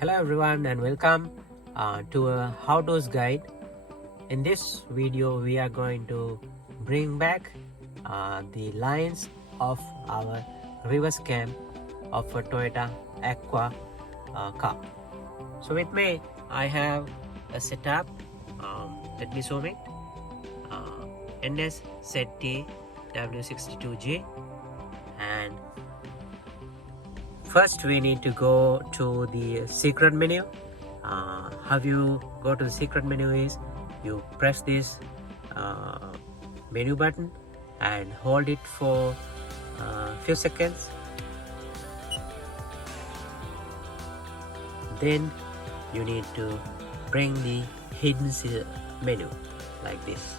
Hello everyone and welcome to a how-to's guide. In this video we are going to bring back the lines of our reverse cam of a Toyota Aqua car. So with me I have a setup, let me zoom it, NSZT-W62G, and first we need to go to the secret menu. How you go to the secret menu is you press this menu button and hold it for a few seconds. Then you need to bring the hidden menu like this.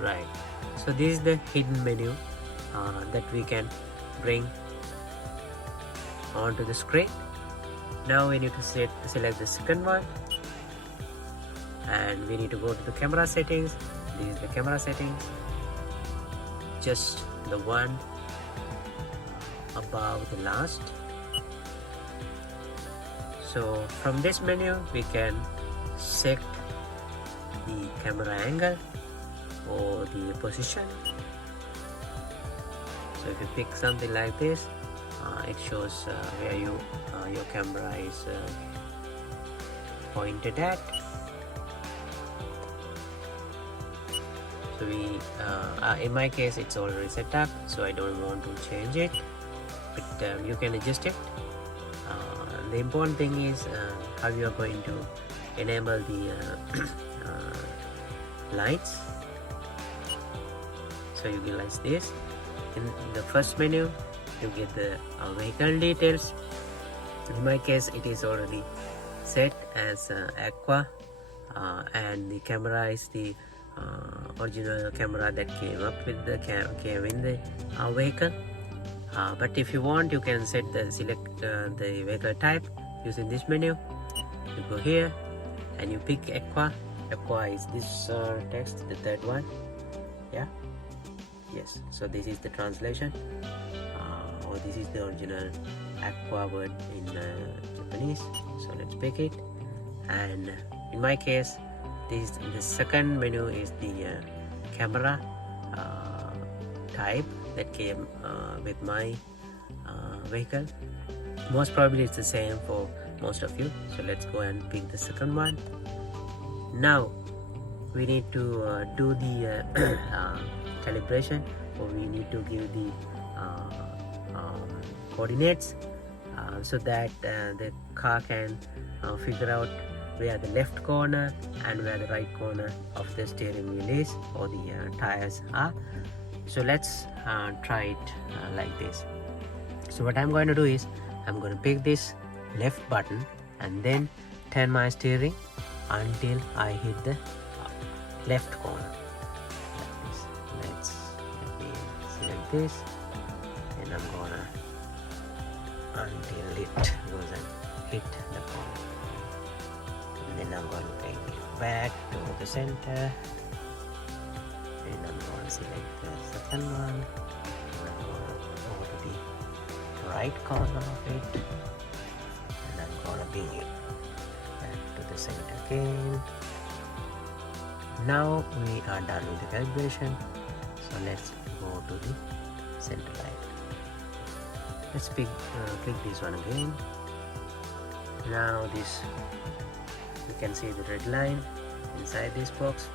Right, so this is the hidden menu that we can bring onto the screen. Now we need to select the second one, and we need to go to the camera settings. This is the camera settings, just the one above the last. So from this menu we can set the camera angle or the position. So if you pick something like this, it shows where your camera is pointed at. So we, in my case, it's already set up, so I don't want to change it. But you can adjust it. The important thing is how you are going to enable the lights. So you realize this. In the first menu you get the vehicle details. In my case it is already set as Aqua, and the camera is the original camera that came up with the came in the vehicle. But if you want, you can select the vehicle type using this menu. You go here and you pick Aqua. Aqua is this text, the third one. Yeah, yes, so this is the translation, or this is the original Aqua word in Japanese. So let's pick it, and in my case the second menu is the camera type that came with my vehicle. Most probably it's the same for most of you, so let's go and pick the second one. Now we need to do the calibration, or we need to give the coordinates so that the car can figure out where the left corner and where the right corner of the steering wheel is, or the tires are. So let's try it like this. So what I'm going to do is I'm going to pick this left button and then turn my steering until I hit the left corner like this. Let me select this, and I'm gonna until it goes and hit the corner, and then I'm going to bring it back to the center, and I'm going to select the second one, and I'm going to go to the right corner of it, and I'm going to bring it back to the center again. Now we are done with the calibration, so let's go to the center line. Let's click this one again. Now this, you can see the red line inside this box,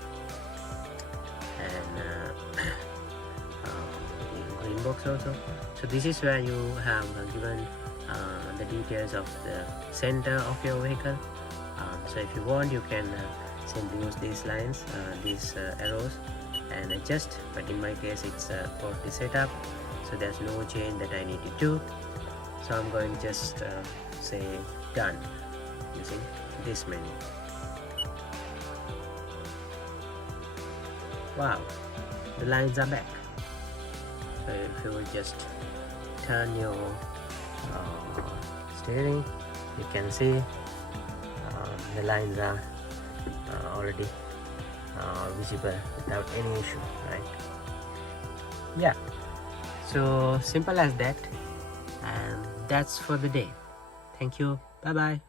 and the green box also. So this is where you have given the details of the center of your vehicle. So if you want, you can simply use these lines, these arrows, and adjust, but in my case it's already set up, so there's no change that I need to do. So I'm going to just say done using this menu. Wow, the lines are back. So if you will just turn your steering, you can see the lines are already visible without any issue, right? Yeah, so simple as that. that's for the day. Thank you. Bye bye.